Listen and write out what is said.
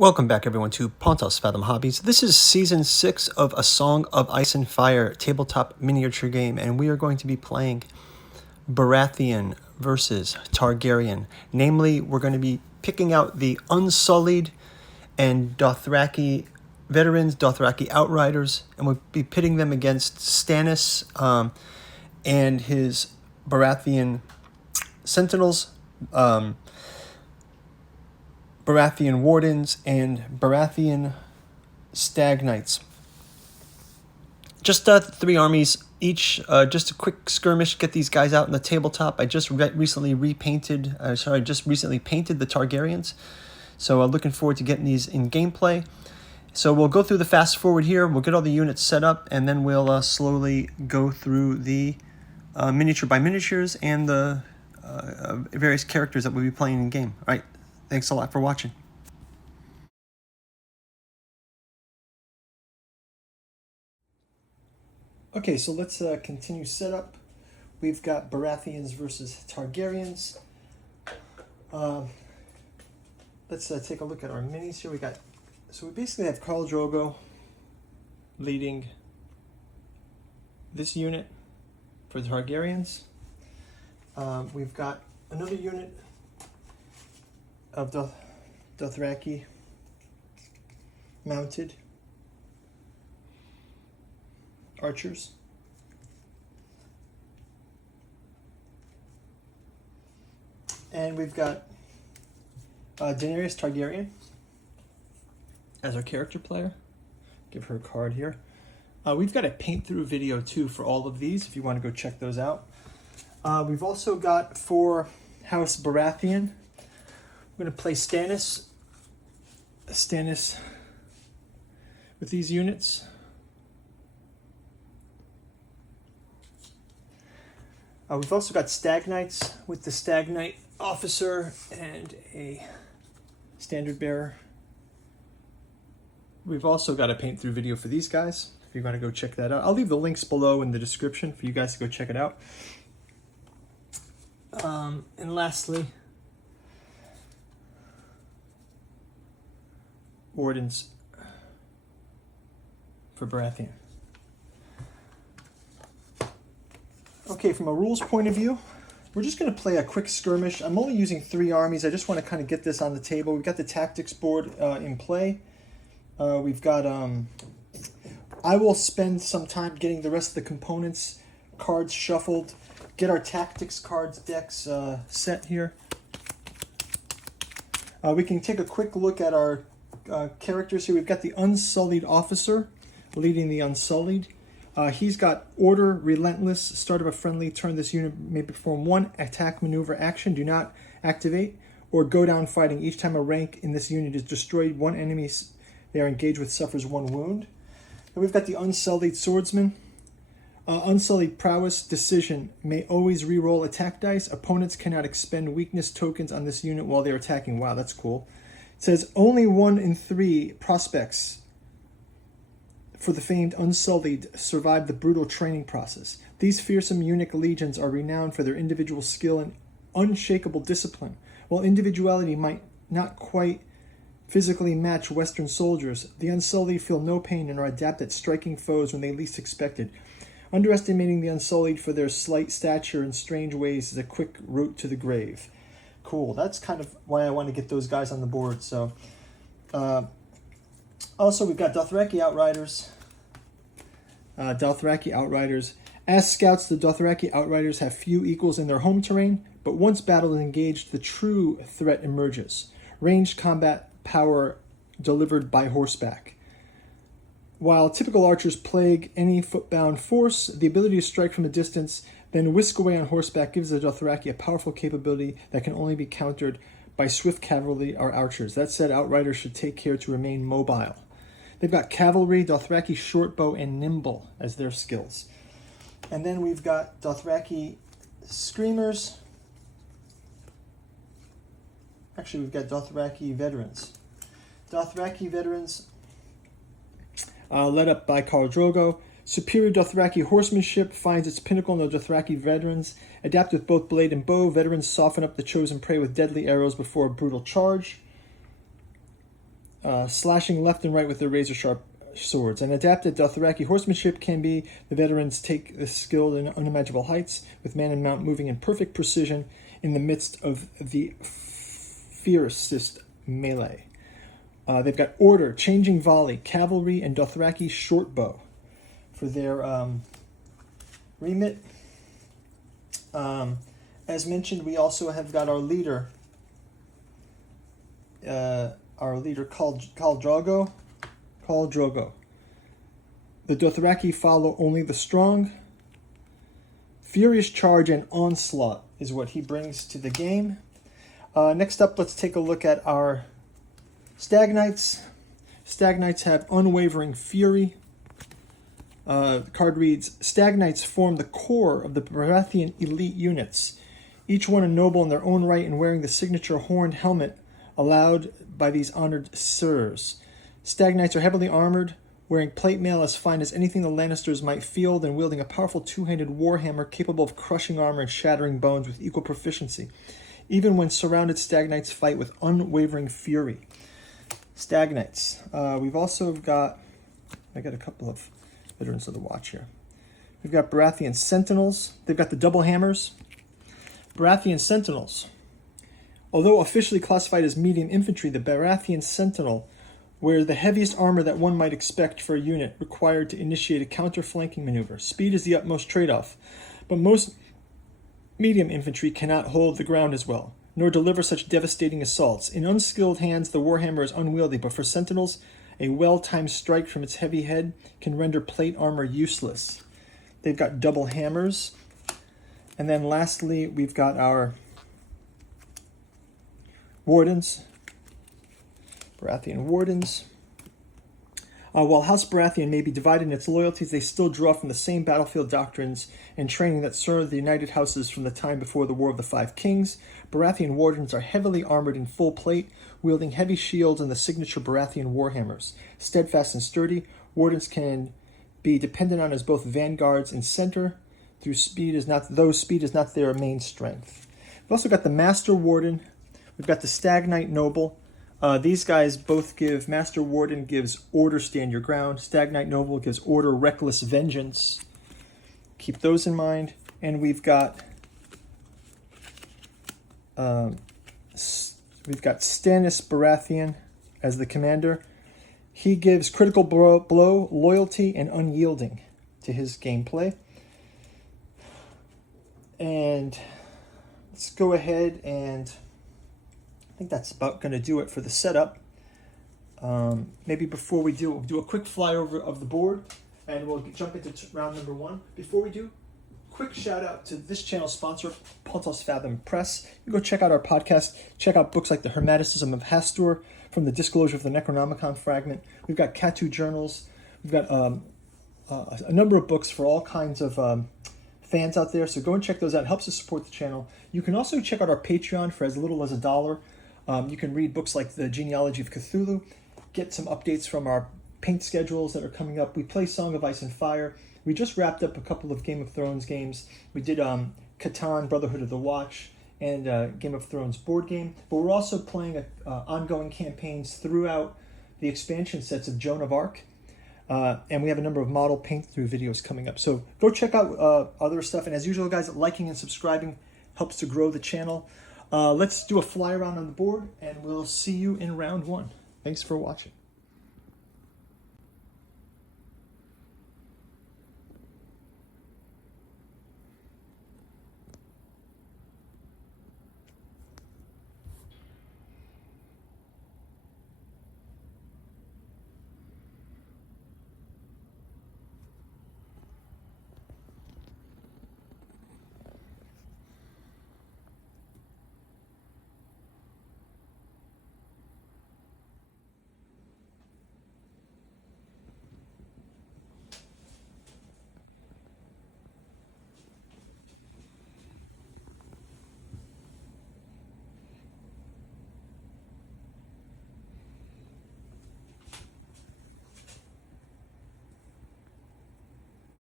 Welcome back, everyone, to Pontos Fathom Hobbies. This is Season 6 of A Song of Ice and Fire tabletop miniature game, and we are going to be playing Baratheon versus Targaryen. Namely, we're going to be picking out the Unsullied and Dothraki veterans, Dothraki outriders, and we'll be pitting them against Stannis and his Baratheon sentinels, Baratheon Wardens, and Baratheon Stag Knights. Just 3 armies each. Just a quick skirmish. Get these guys out in the tabletop. I just recently painted the Targaryens. So looking forward to getting these in gameplay. So we'll go through the fast forward here. We'll get all the units set up, and then we'll slowly go through the miniature by miniatures and the various characters that we'll be playing in game. All right. Thanks a lot for watching. Okay, so let's continue setup. We've got Baratheons versus Targaryens. Let's take a look at our minis here. We basically have Khal Drogo leading this unit for the Targaryens. We've got another unit of the Dothraki mounted archers. And we've got Daenerys Targaryen as our character player. Give her a card here. We've got a paint through video too for all of these if you want to go check those out. We've also got for House Baratheon, we're going to play Stannis with these units. We've also got Stag Knights with the Stag Knight officer and a standard bearer. We've also got a paint through video for these guys if you want to go check that out. I'll leave the links below in the description for you guys to go check it out. And lastly, Wardens for Baratheon. Okay, from a rules point of view, we're just going to play a quick skirmish. I'm only using 3 armies. I just want to kind of get this on the table. We've got the tactics board in play. We've got, I will spend some time getting the rest of the components, cards shuffled, get our tactics cards decks set here. We can take a quick look at our characters here. We've got the Unsullied officer leading the Unsullied. He's got Order, Relentless, start of a friendly turn. This unit may perform 1 attack maneuver action, do not activate, or go down fighting. Each time a rank in this unit is destroyed, 1 enemy they are engaged with suffers 1 wound. And we've got the Unsullied Swordsman. Unsullied Prowess, Decision, may always reroll attack dice. Opponents cannot expend weakness tokens on this unit while they're attacking. Wow, that's cool. It says only 1 in 3 prospects for the famed Unsullied survived the brutal training process. These fearsome eunuch legions are renowned for their individual skill and unshakable discipline. While individuality might not quite physically match Western soldiers, the Unsullied feel no pain and are adept at striking foes when they least expected. Underestimating the Unsullied for their slight stature and strange ways is a quick route to the grave. Cool. That's kind of why I want to get those guys on the board. So, also, we've got Dothraki Outriders. As scouts, the Dothraki Outriders have few equals in their home terrain, but once battle is engaged, the true threat emerges. Ranged combat power delivered by horseback. While typical archers plague any footbound force, the ability to strike from a distance, then whisk away on horseback gives the Dothraki a powerful capability that can only be countered by swift cavalry or archers. That said, Outriders should take care to remain mobile. They've got Cavalry, Dothraki Shortbow, and Nimble as their skills. And then we've got Dothraki Screamers. Actually, we've got Dothraki Veterans. Dothraki Veterans, led up by Khal Drogo. Superior Dothraki horsemanship finds its pinnacle in the Dothraki veterans. Adapt with both blade and bow. Veterans soften up the chosen prey with deadly arrows before a brutal charge. slashing left and right with their razor-sharp swords. And adapted Dothraki horsemanship can be the veterans take the skill in unimaginable heights, with man and mount moving in perfect precision in the midst of the fiercest melee. They've got order, changing volley, cavalry, and Dothraki short bow for their remit. As mentioned, we also have got our leader, Khal Drogo. The Dothraki follow only the strong. Furious charge and onslaught is what he brings to the game. Next up, let's take a look at our Stag Knights. Stag Knights have unwavering fury. The card reads, Stag Knights form the core of the Baratheon elite units, each one a noble in their own right and wearing the signature horned helmet allowed by these honored sirs. Stag Knights are heavily armored, wearing plate mail as fine as anything the Lannisters might field and wielding a powerful two-handed warhammer capable of crushing armor and shattering bones with equal proficiency. Even when surrounded, Stag Knights fight with unwavering fury. Stag Knights. We've also got, I got a couple of veterans of the watch here. We've got Baratheon Sentinels. They've got the double hammers. Baratheon Sentinels. Although officially classified as medium infantry, the Baratheon Sentinel wear the heaviest armor that one might expect for a unit required to initiate a counter-flanking maneuver. Speed is the utmost trade-off, but most medium infantry cannot hold the ground as well, nor deliver such devastating assaults. In unskilled hands, the warhammer is unwieldy, but for sentinels, a well-timed strike from its heavy head can render plate armor useless. They've got double hammers. And then lastly, we've got our Wardens. Baratheon Wardens. While House Baratheon may be divided in its loyalties, they still draw from the same battlefield doctrines and training that served the United Houses from the time before the War of the Five Kings. Baratheon Wardens are heavily armored in full plate, wielding heavy shields and the signature Baratheon warhammers. Steadfast and sturdy, Wardens can be depended on as both vanguards and center, though speed is not their main strength. We've also got the Master Warden. We've got the Stag Knight Noble. These guys both give, Master Warden gives order, stand your ground. Stag Knight Noble gives order, reckless vengeance. Keep those in mind. And we've got Stannis Baratheon as the commander. He gives critical blow, loyalty, and unyielding to his gameplay. And let's go ahead and I think that's about going to do it for the setup. Maybe before we do, we'll do a quick flyover of the board and we'll jump into round number one. Before we do, quick shout out to this channel's sponsor, Pontos Fathom Press. You go check out our podcast, check out books like The Hermeticism of Hastur, From the Disclosure of the Necronomicon Fragment. We've got Catu journals. We've got a number of books for all kinds of fans out there. So go and check those out. It helps us support the channel. You can also check out our Patreon for as little as $1. You can read books like The Genealogy of Cthulhu, get some updates from our paint schedules that are coming up. We play Song of Ice and Fire. We just wrapped up a couple of Game of Thrones games. We did Catan, Brotherhood of the Watch, and Game of Thrones board game. But we're also playing ongoing campaigns throughout the expansion sets of Joan of Arc. And we have a number of model paint-through videos coming up. So go check out other stuff. And as usual, guys, liking and subscribing helps to grow the channel. Let's do a fly around on the board, and we'll see you in round one. Thanks for watching.